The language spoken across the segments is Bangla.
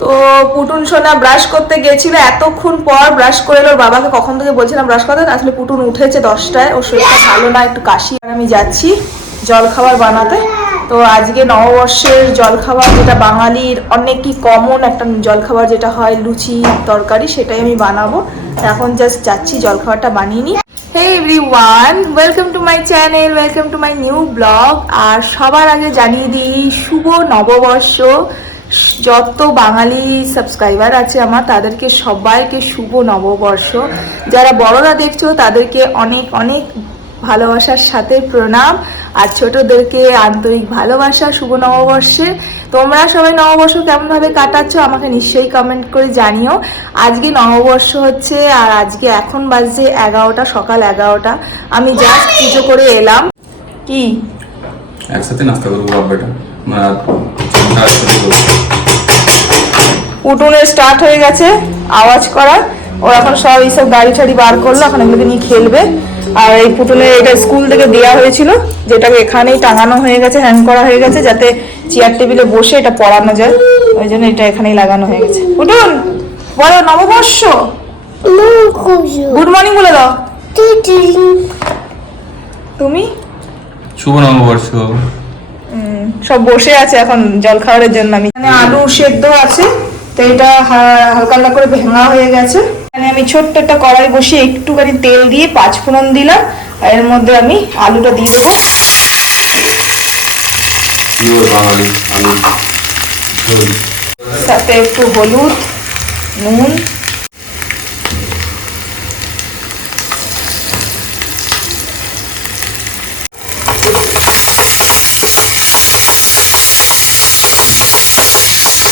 তো পুটুন সোনা ব্রাশ করতে গেছিল, এতক্ষণ পর ব্রাশ করে এলো। বাবাকে কখন থেকে বলছিলাম ব্রাশ করতে, আসলে পুটুন উঠেছে 10টায়, ওর শরীরটা ভালো না, একটু কাশি। আর আমি যাচ্ছি জলখাবার বানাতে। তো আজকে নববর্ষের জলখাবার, যেটা বাঙালির অনেকই কমন একটা জলখাবার যেটা হয় লুচি তরকারি, সেটাই আমি বানাবো। এখন জাস্ট যাচ্ছি জলখাবারটা বানিয়ে নিই। Hey everyone, welcome to my channel, welcome to my new blog. আর সবার আগে জানিয়ে দিই শুভ নববর্ষ। যত বাঙালি সাবস্ক্রাইবার আছে আমার, তাদেরকে সবাইকে শুভ নববর্ষ। যারা বড়রা দেখছো তাদেরকে অনেক অনেক ভালোবাসার সাথে প্রণাম, আর ছোটদেরকে আন্তরিক ভালোবাসা শুভ নববর্ষে। তোমরা সবাই নববর্ষ কেমনভাবে কাটাচ্ছ আমাকে নিশ্চয়ই কমেন্ট করে জানিও। আজকে নববর্ষ হচ্ছে, আর আজকে এখন বাজছে 11টা, সকাল 11টা। আমি জাস্ট পুজো করে এলাম। কি একসাথে নাস্তা করবো বাবাটা, উঠোনে স্টার্ট হয়ে গেছে আওয়াজ করা। ও এখন সব এইসব গাড়ি ছাড়ি বার করলো, এখন এগুলোকে নিয়ে খেলবে। আর এই পুতুলে এটা স্কুল থেকে দেওয়া হয়েছিল, যেটাকে এখানেই টাঙানো হয়ে গেছে, হ্যাং করা হয়ে গেছে, যাতে চেয়ার টেবিলে বসে এটা পড়ানো যায়। ওই জন্য এটা এখানেই লাগানো হয়ে গেছে। পুতুল বলো নববর্ষ, গুড মর্নিং বলে দাও। তুমি শুভ নববর্ষ। সব বসে আছে এখন জল খাওয়ার জন্য। আমি এখানে আলু সেদ্ধ আছে, তো এটা হালকা হালকা করে ভাঙা হয়ে গেছে। এখানে আমি ছোট্ট একটা কড়াই বসিয়ে একটুখানি তেল দিয়ে 5 ফোড়ন দিলাম, আর এর মধ্যে আমি আলুটা দিয়ে দেবো। সাথে একটু হলুদ, নুন,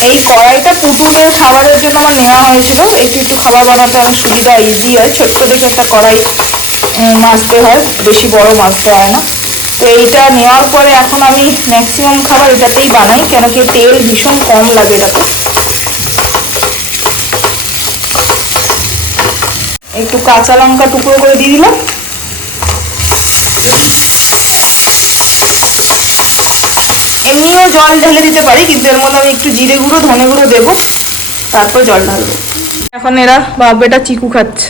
এই কড়াইটা পুটুনের খাবারের জন্য আমার নেওয়া হয়েছিল। একটু একটু খাবার বানাতে আমার সুবিধা, ইজি হয়। ছোট্ট দেখে একটা কড়াই মাজতে হয়, বেশি বড় মাজতে হয় না। তো এইটা নেওয়ার পরে এখন আমি ম্যাক্সিমাম খাবার এটাতেই বানাই, কেন কি তেল ভীষণ কম লাগে এটাতে। একটু কাঁচা লঙ্কা টুকরো করে দিয়ে দিলাম। এমনিও জল ঢেলে দিতে পারি, কিন্তু এর মধ্যে আমি একটু জিরে গুঁড়ো, ধনে গুঁড়ো দেবো, তারপর জল ঢালবো। এখন এরা বাপেটা চিকু খাচ্ছে।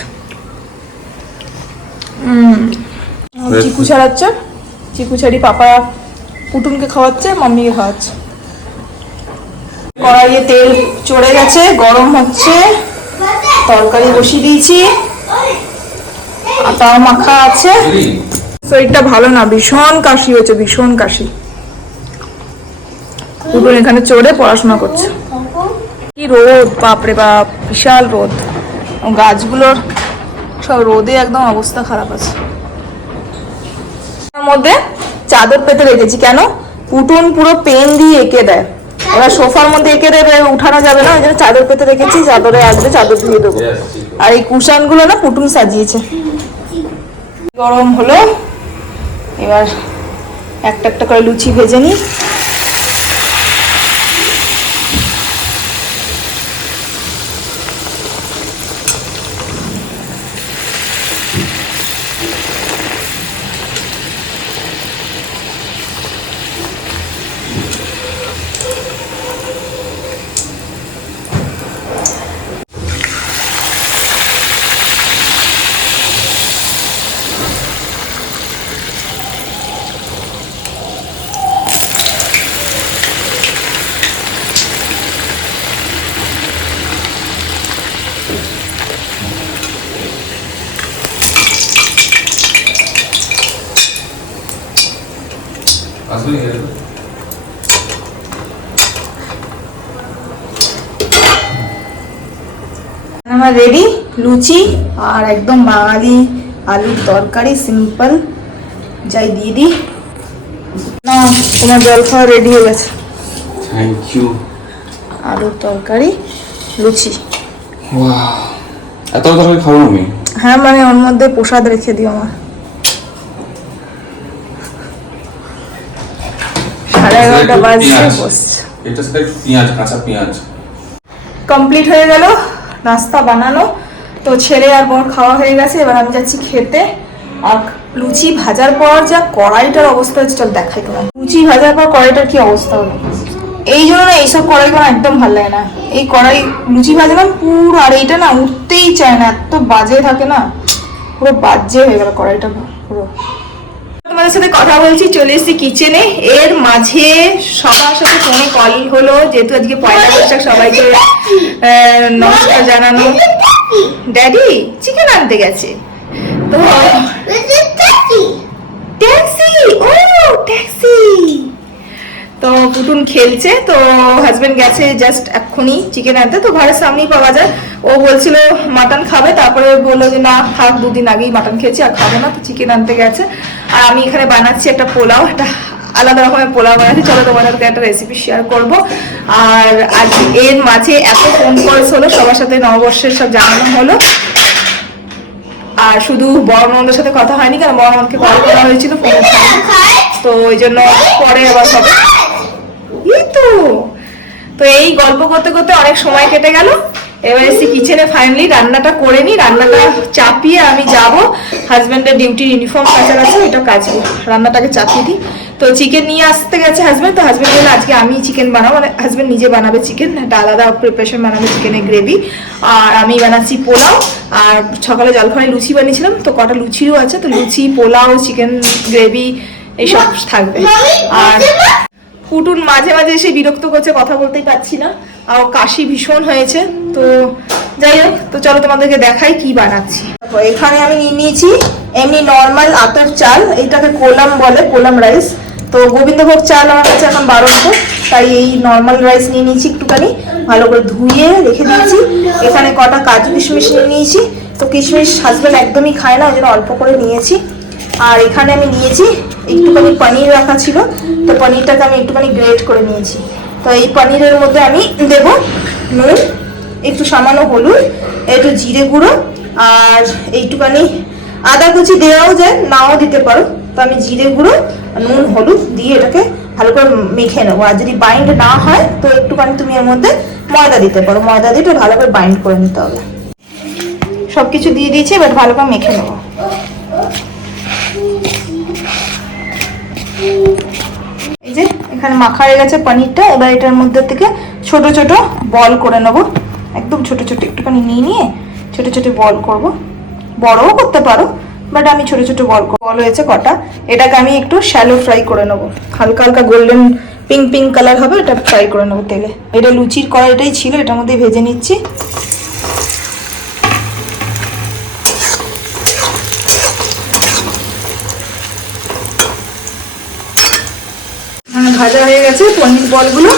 চিকু ছাড়াচ্ছে, চিকু ছাড়ি পাপা পুটুনকে খাওয়াচ্ছে, মাম্মিকে খাওয়াচ্ছে। কড়াইয়ে তেল চড়ে গেছে, গরম হচ্ছে, তরকারি বসিয়ে দিয়েছি, আটা মাখা আছে। শরীরটা ভালো না, ভীষণ কাশি হচ্ছে, ভীষণ কাশি। পুটুন এখানে চড়ে পড়াশোনা করছে। কি রোদ, বাপরে বাপ, বিশাল রোদ। গাছগুলোর সব রোদে একদম অবস্থা খারাপ আছে। তার মধ্যে চাদর পেতে রেখেছি, কেন পুটুন পুরো পেন দিয়ে এঁকে দেয়, এবার সোফার মধ্যে এঁকে দেবে, উঠানো যাবে না, ওই জন্য চাদর পেতে রেখেছি। চাদরে আসবে, চাদর ধুয়ে দেবো। আর এই কুশান গুলো না পুটুন সাজিয়েছে। গরম হলো, এবার একটা একটা করে লুচি ভেজে নিই। আমার রেডি লুচি, আর একদম বাঙালি আলুর তরকারি, সিম্পল, যাই দিয়ে দিই। না, তোমার জল খাওয়া রেডি হয়ে গেছে। Thank you. আলুর তরকারি, লুচি। এত তরকারি খাবো আমি? হ্যাঁ, মানে ওর মধ্যে প্রসাদ রেখে দিও আমার। 11:30 বাজছে, বসছে। এটা সাথে পেঁয়াজ, কাঁচা পেঁয়াজ। কমপ্লিট হয়ে গেল নাস্তা বানানো। তো ছেলে আর বর খাওয়া হয়ে গেছে, এবার আমি যাচ্ছি খেতে। আর লুচি ভাজার পর যা কড়াইটার অবস্থা হচ্ছে, চল দেখাই তোমার। লুচি ভাজার পর কড়াইটার কি অবস্থা হলো। এই জন্য না এইসব কড়াই আমার একদম ভালো লাগে না। এই কড়াই লুচি ভাজলাম পুরো, আর এইটা না উঠতেই চায় না, এত বাজে থাকে না, পুরো বাজে হয়ে গেল কড়াইটা পুরো। তোমাদের সাথে কথা বলছি, চলে এসেছি কিচেনে। এর মাঝে সবার সাথে ফোনে কল হলো, যেহেতু আজকে পয়লা বৈশাখ, সবাইকে নমস্কার জানানো। ড্যাডি চিকেন আনতে গেছে, তো ট্যাক্সি, ও ট্যাক্সি। তো পুতুন খেলছে, তো হাজবেন্ড গেছে জাস্ট এক্ষুনি চিকেন আনতে, তো ঘরের সামনেই পাওয়া যায়। ও বলছিল মাটন খাবে, তারপরে বললো যে না থাক, 2 দিন আগেই মাটন খেয়েছি আর খাবো না, তো চিকেন আনতে গেছে। আর আমি এখানে বানাচ্ছি একটা পোলাও, একটা আলাদা রকমের পোলাও বানাচ্ছি। চলো তোমাদের সাথে একটা রেসিপি শেয়ার করব। আর আজ এর মাঝে এত ফোন কলস হলো, সবার সাথে নববর্ষের সব জানানো হলো। আর শুধু বড় ননদের সাথে কথা হয়নি, কারণ বড় ননদকে কল করা হয়েছিল, ফোন উঠায়নি, তো ওই জন্য পরে আবার হবে। তো এই গল্প করতে করতে অনেক সময় কেটে গেল। এবার এসে কিচেনে ফাইনালি রান্নাটা করে নি, রান্নাটা চাপিয়ে আমি যাব হাজব্যান্ডের ডিউটির ইউনিফর্ম কাচার আছে, ওইটা কাচবো, রান্নাটাকে চাপিয়ে দিই। তো চিকেন নিয়ে আসতে গেছে হাজব্যান্ড, তো হাজব্যান্ড বলে আজকে আমি চিকেন বানাবো, মানে হাজব্যান্ড নিজে বানাবে চিকেন, একটা আলাদা প্রিপারেশন বানাবে চিকেনের গ্রেভি, আর আমি বানাচ্ছি পোলাও। আর সকালে জলখাবারে লুচি বানিয়েছিলাম, তো কটা লুচিও আছে, তো লুচি, পোলাও, চিকেন গ্রেভি এইসব থাকবে। আর পুটুন মাঝে মাঝে এসে বিরক্ত করছে, কথা বলতেই পারছি না, আর কাশি ভীষণ হয়েছে। তো যাই হোক, তো চলো তোমাদেরকে দেখাই কি বানাচ্ছি। এখানে আমি নিয়ে নিয়েছি এমনি নর্মাল আতপ চাল, এইটাকে কোলাম বলে, কোলাম রাইস। তো গোবিন্দভোগ চাল আমার কাছে এখন বারন্ত, তাই এই নর্মাল রাইস নিয়ে নিয়েছি, একটুখানি ভালো করে ধুয়ে রেখে দিয়েছি। এখানে কটা কাজু কিশমিশ নিয়ে নিয়েছি, তো কিশমিশ হাজব্যান্ড একদমই খায় না, ওই জন্য অল্প করে নিয়েছি। আর এখানে আমি নিয়েছি একটুখানি পনির রাখা ছিল, তো পনিরটাকে আমি একটুখানি গ্রেট করে নিয়েছি। তো এই পনিরের মধ্যে আমি দেব নুন, একটু সামান্য হলুদ, একটু জিরে গুঁড়ো, আর এইটুখানি আদা কুচি দেওয়াও যায়, নাও দিতে পারো। তো আমি জিরে গুঁড়ো, নুন, হলুদ দিয়ে এটাকে ভালো করে মেখে নেবো। আর যদি বাইন্ড না হয় তো একটুখানি তুমি এর মধ্যে ময়দা দিতে পারো, ময়দা দিয়ে ভালো করে বাইন্ড করে নিতে হবে। সব কিছু দিয়ে দিয়েছি, এবার ভালো করে মেখে নেবো। এই যে এখানে মাখা হয়ে গেছে পনিরটা, এবার এটার মধ্যে থেকে ছোট ছোট বল করে নেবো, একদম ছোট ছোট একটুখানি নিয়ে ছোট ছোট বল করব, বড়ও করতে পারো, বাট আমি ছোট ছোট বল হয়েছে কটা। এটাকে আমি একটু শ্যালো ফ্রাই করে নেবো, হালকা হালকা গোল্ডেন পিঙ্ক পিঙ্ক কালার হবে, এটা ফ্রাই করে নেবো তেলে। এটা লুচির কড়াইটাই ছিল, এটার মধ্যে ভেজে নিচ্ছি। ভাজা হয়ে গেছে পনির বলগুলো,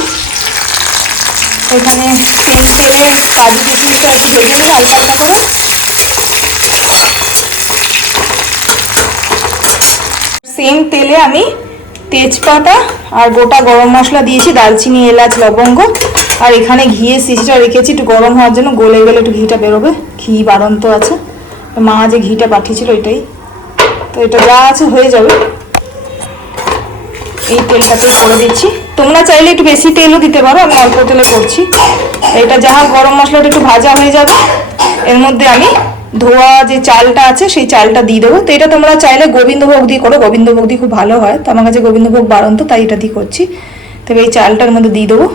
এখানে সেম তেলে কাজু কিশমিশটা একটু ভেজে নিই হালকা হালকা করে। সেম তেলে আমি তেজপাতা আর গোটা গরম মশলা দিয়েছি, দারচিনি, এলাচ, লবঙ্গ, আর এখানে ঘিয়ের শিশিটা রেখেছি একটু গরম হওয়ার জন্য, গলে গেলে একটু ঘিটা বেরোবে, ঘি বাড়ন্ত আছে, মা যে ঘিটা পাঠিয়েছিল এটাই। তো এটা যা আছে হয়ে যাবে, এই তেলটাতে করে দিচ্ছি। তোমরা চাইলে একটু বেশি তেলও দিতে পারো, আমি অল্প তেলে করছি। এটা যাহা গরম মশলাটা একটু ভাজা হয়ে যাবে, এর মধ্যে আমি ধোয়া যে চালটা আছে সেই চালটা দিয়ে দেবো। তো এটা তোমরা চাইলে গোবিন্দভোগ দিয়ে করো, গোবিন্দভোগ দিয়ে খুব ভালো হয়, তো আমার কাছে গোবিন্দভোগ বাড়ন্ত, তাই এটা দিয়ে করছি। তবে এই চালটার মধ্যে দিয়ে দেবো।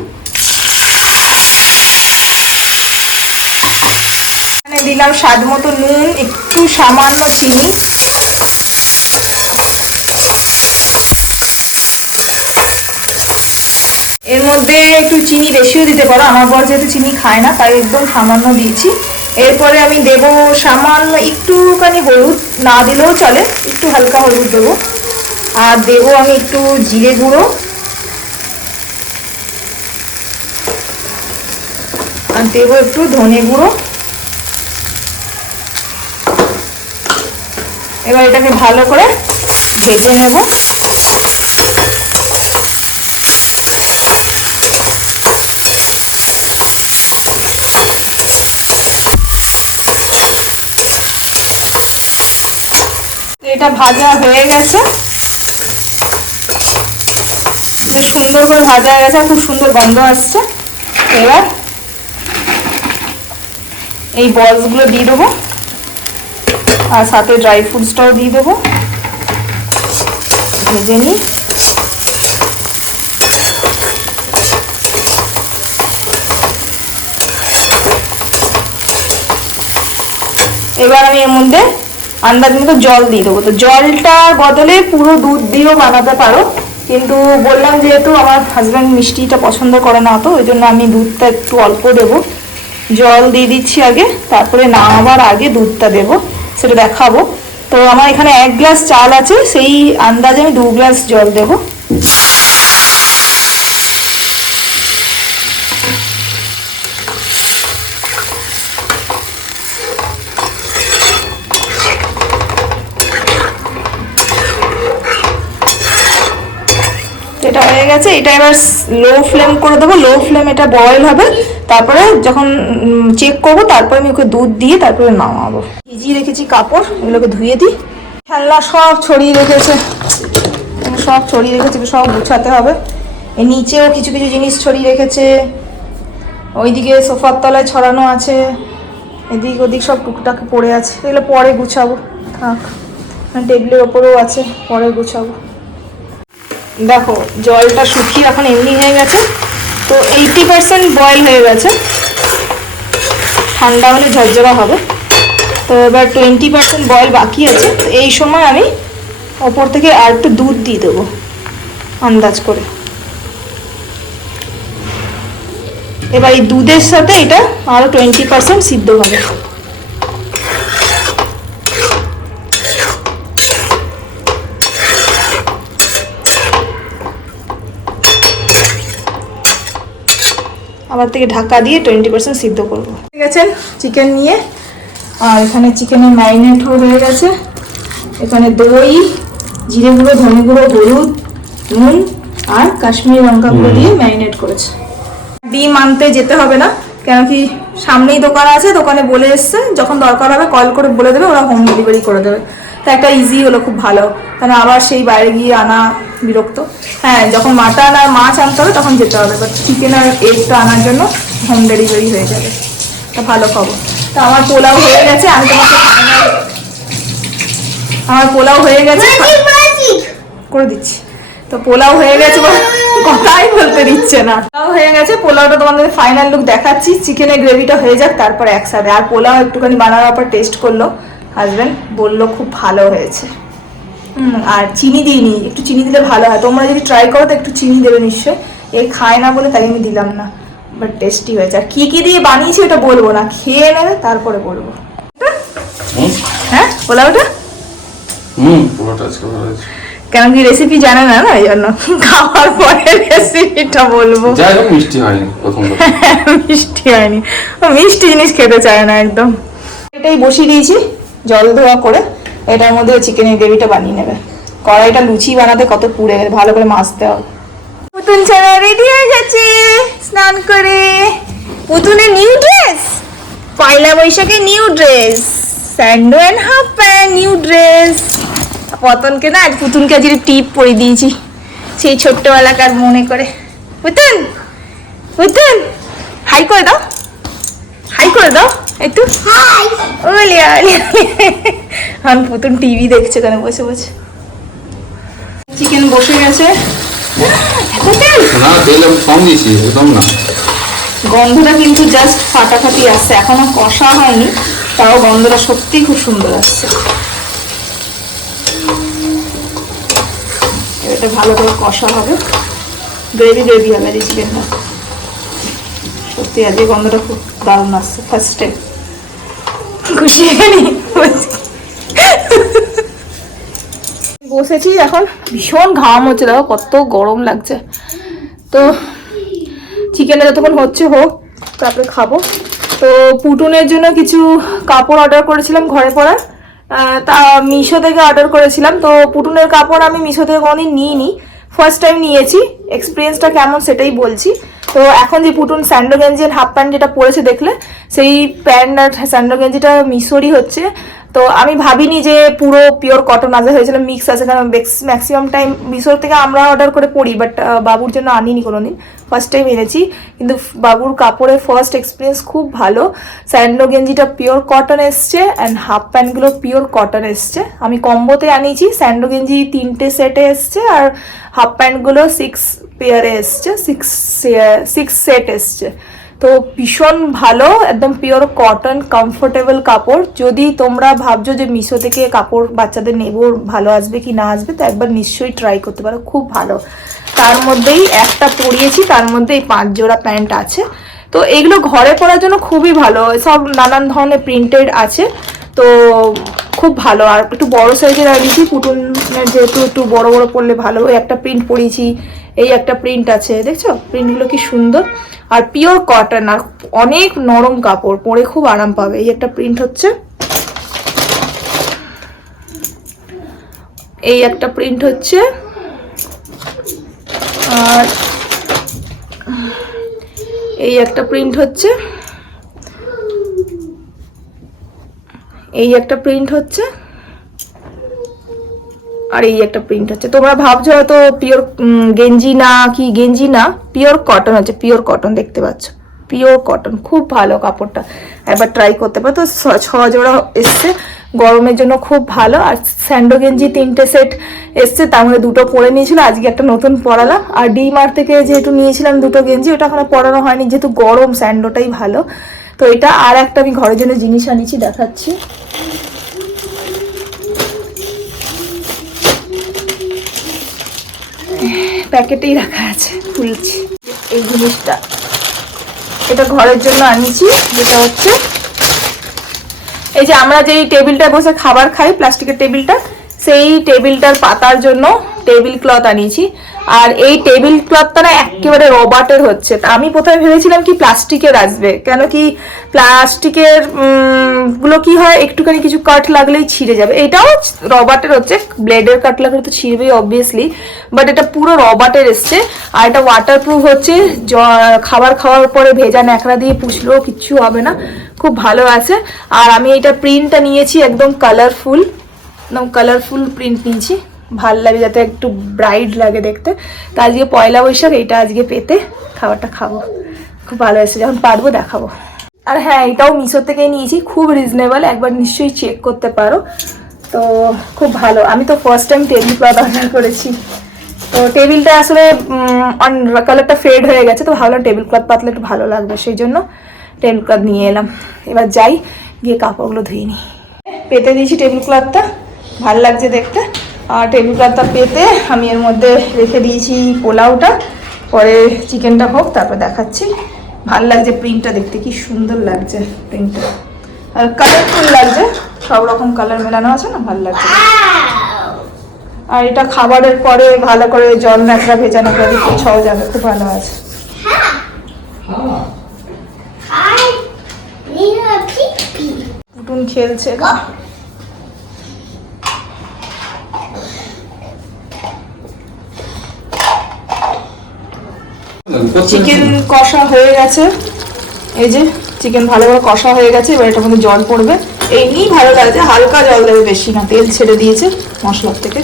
এখানে দিলাম স্বাদ মতো নুন, একটু সামান্য চিনি, এর মধ্যে একটু চিনি বেশিও দিতে পারো, আমার বর যেহেতু চিনি খায় না তাই একদম সামান্য দিয়েছি। এরপরে আমি দেব সামান্য একটুখানি হলুদ, না দিলেও চলে, একটু হালকা হলুদ দেবো। আর দেবো আমি একটু জিরে গুঁড়ো, আর দেবো একটু ধনে গুঁড়ো। এবার এটাকে ভালো করে ভেজে নেব। এটা ভাজা হয়ে গেছে, বেশ সুন্দর করে ভাজা হয়ে গেছে, খুব সুন্দর গন্ধ আসছে। এবার এই বলসগুলো দিয়ে দেবো, আর সাথে ড্রাই ফ্রুটসটাও দিয়ে দেবো, ভেজে নিই। এবার আমি এর মধ্যে আন্দাজ মতো জল দিয়ে দেবো। তো জলটার বদলে পুরো দুধ দিয়েও বানাতে পারো, কিন্তু বললাম যেহেতু আমার হাজব্যান্ড মিষ্টিটা পছন্দ করে না, তো ওই জন্য আমি দুধটা একটু অল্প দেবো। জল দিয়ে দিচ্ছি আগে, তারপরে নামাবার আগে দুধটা দেবো, সেটা দেখাবো। তো আমার এখানে 1 গ্লাস চাল আছে, সেই আন্দাজে আমি 2 গ্লাস জল দেবো। এটা হয়ে গেছে, এটা এবার লো ফ্লেম করে দেবো। লো ফ্লেম এটা বয়েল হবে, তারপরে যখন চেক করবো তারপরে আমি ওকে দুধ দিয়ে তারপরে নামাবো। ভিজিয়ে রেখেছি কাপড়, এগুলোকে ধুয়ে দিই। খেলনা সব ছড়িয়ে রেখেছে, সব ছড়িয়ে রেখেছে, সব গুছাতে হবে। এর নিচেও কিছু কিছু জিনিস ছড়িয়ে রেখেছে, ওইদিকে সোফার তলায় ছড়ানো আছে, এদিক ওদিক সব টুকটাক পড়ে আছে, এগুলো পরে গুছাবো। থাক, টেবিলের ওপরেও আছে, পরে গুছাবো। দেখো জলটা শুকিয়ে এখন এমনি হয়ে গেছে, তো 80% বয়েল হয়ে গেছে, ঠান্ডা হলে ঝরঝরা হবে। তো এবার 20% বয়েল বাকি আছে। তো এই সময় আমি ওপর থেকে আর একটু দুধ দিয়ে দেবো আন্দাজ করে। এবার এই দুধের সাথে এটা আরও 20% সিদ্ধ হবে। আবার থেকে ঢাকা দিয়ে 20% সিদ্ধ করবো। ঠিক আছে, চিকেন নিয়ে, আর এখানে চিকেনের ম্যারিনেট হয়ে গেছে। এখানে দই, জিরে গুঁড়ো, ধনে গুঁড়ো, হলুদ, নুন আর কাশ্মীরি লঙ্কা গুঁড়ো দিয়ে ম্যারিনেট করেছে। ডিম আনতে যেতে হবে না, কেন কি সামনেই দোকান আছে, দোকানে বলে এসছে যখন দরকার হবে কল করে বলে দেবে, ওরা হোম ডেলিভারি করে দেবে। তো একটা ইজি হলো, খুব ভালো, কারণ আবার সেই বাইরে গিয়ে আনা বিরক্ত। হ্যাঁ, যখন মাটন আর মাছ আনতে হবে তখন যেতে হবে, বাট চিকেন আর এগটা আনার জন্য হোম ডেলিভারি হয়ে যাবে। তা ভালো খবর। তো আমার পোলাও হয়ে গেছে, আমি তোমাকে আমার পোলাও হয়ে গেছে করে দিচ্ছি। তো পোলাও হয়ে গেছে, কথাই বলতে দিচ্ছে না। পোলাও হয়ে গেছে, পোলাওটা তোমাদের ফাইনাল লুক দেখাচ্ছি। চিকেনের গ্রেভিটা হয়ে যাক, তারপরে একসাথে। আর পোলাও একটুখানি বানানোর পর টেস্ট করলো হাজব্যান্ড, বললো খুব ভালো হয়েছে। আর চিনি দিইনি, একটু চিনি দিলে ভালো হয়। তোমরা যদি ট্রাই করো তো একটু চিনি দেবে নিশ্চয়ই। এ খায় না বলে তাই আমি দিলাম না, বাট টেস্টি হয়েছে। আর কি কি দিয়ে বানিয়েছি ওটা বলবো না, খেয়ে নেবে তারপরে বলবো। হ্যাঁ, পোলাওটা পুরোটা আজকে ভালো হয়েছে। কেন কি রেসিপি জানে না, না এই জন্য খাওয়ার পরে রেসিপিটা বলবো। যাই হোক, মিষ্টি হয়নি প্রথম কথা। মিষ্টি হয়নি, মিষ্টি জিনিস খেতে চায় না একদম। এটাই বসিয়ে দিয়েছি জল ধোয়া করে, এটার মধ্যে চিকেনের গ্রেভিটা বানিয়ে নেবে। কড়াইটা লুচি বানাতে কত পুড়ে গেছে, ভালো করে মাজতে হবে। পুতুন ছাড়া রেডি হয়ে গেছে স্নান করে। পুতুনের নিউ ড্রেস, পয়লা বৈশাখে নিউ ড্রেস, স্যান্ডো and half pant new dress. পতনকে না আজ পুতুনকে আজ টিপ পরিয়ে দিয়েছি, সেই ছোট্টবেলাকার মনে করে। পুতুন, পুতুন হাই করে দাও, হাই করে দাও একটু। ওলি ওলি। এখন পুতুন টিভি দেখছে কেন বসে বসে। চিকেন বসে গেছে। না, তেল আমি কম দিয়েছি, একদম না। গন্ধটা কিন্তু জাস্ট ফাটাফাটি আসছে, এখনো কষা হয়নি, তাও গন্ধটা সত্যি খুব সুন্দর আসছে। এটা ভালো করে কষা হবে, গ্রেভি গ্রেভি হবে এই চিকেনটা। সত্যি আজকে গন্ধটা খুব দারুণ আসছে, ফার্স্ট টাইম খুশি হয়নি। বসেছি এখন, ভীষণ ঘাম হচ্ছে, দেখো কত গরম লাগছে। তো চিকেনটা যতক্ষণ হচ্ছে হোক, তারপরে খাবো। তো পুটুনের জন্য কিছু কাপড় অর্ডার করেছিলাম ঘরে পরার, তা মিশো থেকে অর্ডার করেছিলাম। তো পুটুনের কাপড় আমি মিশো থেকে কোনোদিন নিইনি, ফার্স্ট টাইম নিয়েছি। এক্সপিরিয়েন্সটা কেমন সেটাই বলছি। তো এখন যে পুটুন স্যান্ডো গেঞ্জি আর হাফ প্যান্ট যেটা পরেছে দেখলে, সেই প্যান্ট আর স্যান্ডো গেঞ্জিটা মিশোরই হচ্ছে। তো আমি ভাবিনি যে পুরো পিওর কটন আজা হয়েছিল, মিক্স আছে, কারণ ম্যাক্সিমাম টাইম মিশোর থেকে আমরা অর্ডার করে পড়ি, বাট বাবুর জন্য আনিনি কোনোদিন, ফার্স্ট টাইম এনেছি। কিন্তু বাবুর কাপড়ের ফার্স্ট এক্সপিরিয়েন্স খুব ভালো। স্যান্ডো গেঞ্জিটা পিওর কটন এসছে অ্যান্ড হাফ প্যান্টগুলো পিওর কটন এসছে। আমি কম্বোতে আনিয়েছি, স্যান্ডো গেঞ্জি 3টে সেটে এসছে আর হাফ প্যান্টগুলো 6 পেয়ারে এসছে, 6 সেট এসছে। তো তো ভীষণ ভালো, একদম পিওর কটন, কমফোর্টেবল কাপড়। যদি তোমরা ভাবছো যে মিশো থেকে কাপড় বাচ্চাদের নেবো, ভালো আসবে কি না আসবে, তো একবার নিশ্চয়ই ট্রাই করতে পারো, খুব ভালো। তার মধ্যেই একটা পরিয়েছি, তার মধ্যে এই 5 জোড়া প্যান্ট আছে। তো এগুলো ঘরে পরার জন্য খুবই ভালো, সব নানান ধরনের প্রিন্টেড আছে, তো খুব ভালো। আর একটু বড় সাইজের আনিয়েছি, পুটুনের যেহেতু একটু বড় বড় পরলে ভালো। ওই একটা প্রিন্ট পরিয়েছি, এই একটা প্রিন্ট আছে, দেখছো প্রিন্টগুলো কি সুন্দর। আর পিওর কটন, আর অনেক নরম কাপড়, পরে খুব আরাম পাবে। এই একটা প্রিন্ট হচ্ছে, এই একটা প্রিন্ট হচ্ছে, আর এই একটা প্রিন্ট হচ্ছে, এই একটা প্রিন্ট হচ্ছে, আর এই একটা প্রিন্ট হচ্ছে। তোমরা ভাবছো হয়তো পিওর গেঞ্জি না, কি গেঞ্জি না, পিওর কটন হচ্ছে, পিওর কটন, দেখতে পাচ্ছ পিওর কটন, খুব ভালো কাপড়টা, একবার ট্রাই করতে পারো। তো 6 জোড়া এসছে, গরমের জন্য খুব ভালো। আর স্যান্ডো গেঞ্জি 3টে সেট এসছে, তার মধ্যে 2টো পরে নিয়েছিল, আজকে একটা নতুন পরালাম। আর ডিমার্ট থেকে যেহেতু নিয়েছিলাম 2টো গেঞ্জি, ওটা এখনো পরানো হয়নি, যেহেতু গরম, স্যান্ডোটাই ভালো। তো এটা আর একটা আমি ঘরের জন্য জিনিস আনিয়েছি, দেখাচ্ছি। প্যাকেটেই রাখা আছে, খুলছি। এই জিনিসটা, এটা ঘরের জন্য আনিয়েছি, যেটা হচ্ছে এই যে আমরা যেই টেবিলটা বসে খাবার খাই, প্লাস্টিকের টেবিলটা, সেই টেবিলটার পাতার জন্য টেবিল ক্লথ আনিয়েছি। আর এই টেবিল ক্লথটা না একেবারে রবার্টের হচ্ছে। তা আমি প্রথমে ভেবেছিলাম কি প্লাস্টিকের আসবে, কেন কি প্লাস্টিকের গুলো কি হয়, একটুখানি কিছু কাট লাগলেই ছিঁড়ে যাবে। এটাও রবার্টের হচ্ছে, ব্লেডের কাট লাগলে তো ছিঁড়বেই অবভিয়াসলি, বাট এটা পুরো রবার্টের এসছে। আর এটা ওয়াটারপ্রুফ হচ্ছে, খাবার খাওয়ার পরে ভেজা ন্যাকড়া দিয়ে পুছলেও কিচ্ছু হবে না, খুব ভালো আছে। আর আমি এটা প্রিন্টটা নিয়েছি একদম কালারফুল, একদম কালারফুল প্রিন্ট নিয়েছি, ভাল লাগে যাতে একটু ব্রাইট লাগে দেখতে। তা আজকে পয়লা বৈশাখ, এইটা আজকে পেতে খাবারটা খাবো, খুব ভালো এসেছে, যখন পারবো দেখাবো। আর হ্যাঁ, এটাও মিশো থেকেই নিয়েছি, খুব রিজনেবল, একবার নিশ্চয়ই চেক করতে পারো। তো খুব ভালো। আমি তো first time table cloth order করেছি, তো টেবিলটা আসলে কালারটা ফেড হয়ে গেছে, তো ভাবলাম টেবিল ক্লথ পাতলে একটু ভালো লাগবে, সেই জন্য টেবিল ক্লথ নিয়ে এলাম। এবার যাই, গিয়ে কাপড়গুলো ধুয়ে নিই। পেতে দিয়েছি টেবিল ক্লথটা, ভাল লাগছে দেখতে। আর টেবিল ক্লথটা পেতে আমি এর মধ্যে রেখে দিয়েছি পোলাওটা, পরে চিকেনটা হোক তারপর দেখাচ্ছি। ভাল লাগছে প্রিন্টটা দেখতে, কি সুন্দর লাগছে প্রিন্টটা, আর কালারফুল লাগছে, সব রকম কালার মেলানো আছে না, ভাল লাগছে। আর এটা খাবারের পরে ভালো করে জল ন্যাকড়া ভেজা ন্যাকড়া দিয়ে ছাও যাবে, খুব ভালো আছে। পুটুন খেলছে, চিকেন কষা হয়ে গেছে, এই যে চিকেন ভালোভাবে কষা হয়ে গেছে। এবার এটার মধ্যে জল পড়বে, এমনি ভালো লাগছে, হালকা জল দেবে, বেশি না, তেল ছেড়ে দিয়েছে মশলার থেকে।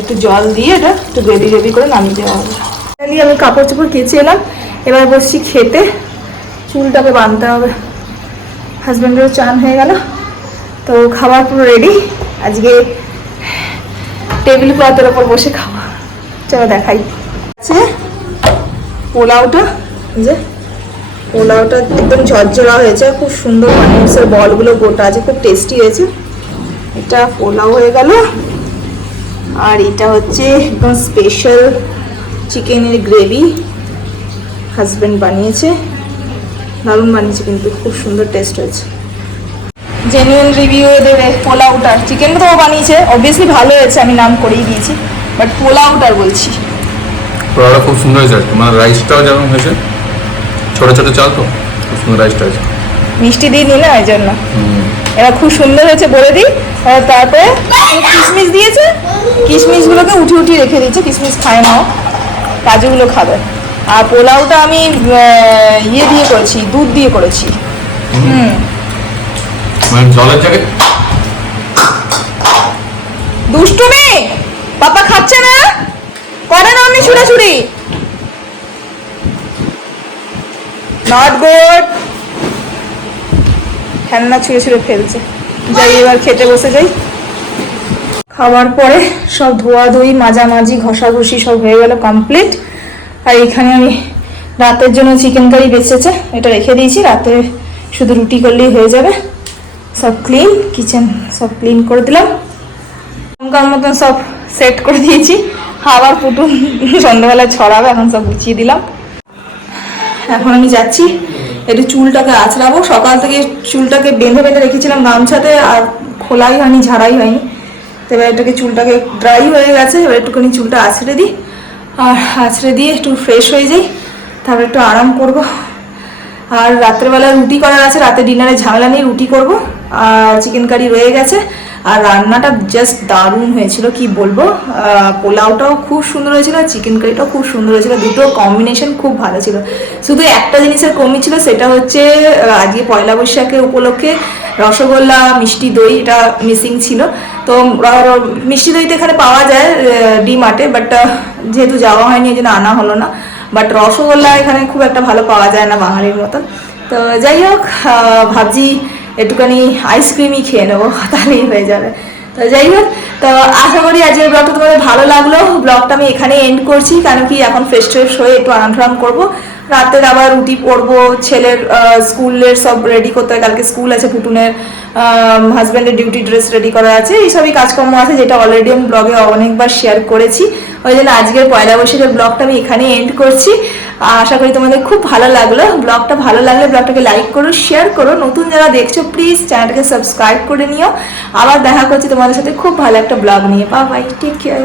একটু জল দিয়ে এটা একটু গ্রেভি গ্রেভি করে নামিয়ে দেওয়া হবে। আমি কাপড় চোপড় কেচে এলাম, এবার বসছি খেতে, চুলটাকে বাঁধতে হবে। হাজব্যান্ডেরও চান হয়ে গেল, তো খাবার পুরো রেডি। আজকে টেবিল ক্লথের ওপর বসে খাওয়া, চলো দেখাই। পোলাওটা, যে পোলাওটা একদম ঝরঝরা হয়েছে, খুব সুন্দর মাংসের বলগুলো গোটা আছে, খুব টেস্টি হয়েছে। এটা পোলাও হয়ে গেল। আর এটা হচ্ছে একদম স্পেশাল চিকেনের গ্রেভি, হাজব্যান্ড বানিয়েছে, দারুণ বানিয়েছে, কিন্তু খুব সুন্দর টেস্ট হয়েছে। জেনুইন রিভিউ দেবে পোলাওটার, চিকেনটা তো বানিয়েছে অবভিয়াসলি ভালো হয়েছে, আমি নাম করেই দিয়েছি, বাট পোলাওটার বলছি। পোলাওটা খুব সুন্দর হয়েছে, তোমার রাইসটাও যেমন হয়েছে, ছোট ছোট চাল তো, খুব সুন্দর রাইসটা হয়েছে। মিষ্টি দিয়ে নি না, এই জন্য এবার খুব সুন্দর হয়েছে বলে দিই। তারপরে কিশমিশ দিয়েছে, কিশমিশগুলোকে উঠিয়ে রেখে দিয়েছে, কিশমিশ খায় না, কাজুগুলো খাবে। আর পোলাওটা আমি ইয়ে দিয়ে করেছি, দুধ দিয়ে করেছি। মানে জলের জায়গায় দুষ্টুমি, পাপা খাচ্ছে না, করে না অমনি ছুড়াছুড়ি, নট গুড। খেলনা ছুঁড়ে ছুঁড়ে ফেলছে। যাই, এবার খেতে বসে যাই। খাওয়ার পরে সব ধোয়াধুয়ি, মাজামাজি, ঘষাঘষি সব হয়ে গেল কমপ্লিট। আর এখানে আমি রাতের জন্য চিকেন কারি বেঁচেছে, এটা রেখে দিয়েছি, রাতে শুধু রুটি করলেই হয়ে যাবে। সব ক্লিন, কিচেন সব ক্লিন করে দিলাম, লঙ্কার মতন সব সেট করে দিয়েছি। আবার পুটুন সন্ধ্যাবেলায় ছড়াবে, এখন সব গুছিয়ে দিলাম। এখন আমি যাচ্ছি একটু চুলটাকে আঁচড়াবো। সকাল থেকে চুলটাকে বেঁধে বেঁধে রেখেছিলাম গামছাতে, আর খোলাই হয়নি, ঝাড়াই হয়নি। তো এবার এটাকে চুলটাকে ড্রাই হয়ে গেছে, এবার একটুখানি চুলটা আঁচড়ে দিই, আর আঁচড়ে দিয়ে একটু ফ্রেশ হয়ে যাই, তারপর একটু আরাম করব। আর রাত্রেবেলা রুটি করার আছে, রাতে ডিনারে ঝামেলা নিয়ে রুটি করব। আর চিকেন কারি রয়ে গেছে, আর রান্নাটা জাস্ট দারুণ হয়েছিল, কি বলবো। পোলাওটাও খুব সুন্দর হয়েছিল, আর চিকেন কারিটাও খুব সুন্দর হয়েছিল, দুটো কম্বিনেশন খুব ভালো ছিল। শুধু একটা জিনিসের কমি ছিল, সেটা হচ্ছে আজকে পয়লা বৈশাখের উপলক্ষে রসগোল্লা, মিষ্টি দই এটা মিসিং ছিল। তো মিষ্টি দই তো এখানে পাওয়া যায় ডিমার্টে, বাট যেহেতু যাওয়া হয়নি এই জন্য আনা হলো না। বাট রসগোল্লা এখানে খুব একটা ভালো পাওয়া যায় না বাঙালির মতন। তো যাই হোক, ভাবছি একটুখানি আইসক্রিমই খেয়ে নেবো, তাহলেই হয়ে যাবে। তো যাই হোক, তো আশা করি আজকের ব্লগটা তোমাদের ভালো লাগলো। ব্লগটা আমি এখানে এন্ড করছি, কারণ কি এখন ফ্রেশ ট্রেশ হয়ে একটু আরাম করবো। রাতের আবার রুটি পরবো, ছেলের স্কুলের সব রেডি করতে হয়, কালকে স্কুল আছে পুটুনের, হাজব্যান্ডের ডিউটি ড্রেস রেডি করা আছে, এইসবই কাজকর্ম আছে, যেটা অলরেডি আমি ব্লগে অনেকবার শেয়ার করেছি। ওই জন্য আজকের পয়লা বৈশাখের ব্লগটা আমি এখানে এন্ড করছি। আশা করি তোমাদের খুব ভালো লাগলো। ব্লগটা ভালো লাগলে ব্লগটাকে লাইক করো, শেয়ার করো, নতুন যারা দেখছো প্লিজ চ্যানেলটাকে সাবস্ক্রাইব করে নিও। আবার দেখা করছি তোমাদের সাথে খুব ভালো একটা ব্লগ নিয়ে। Bye bye, take care.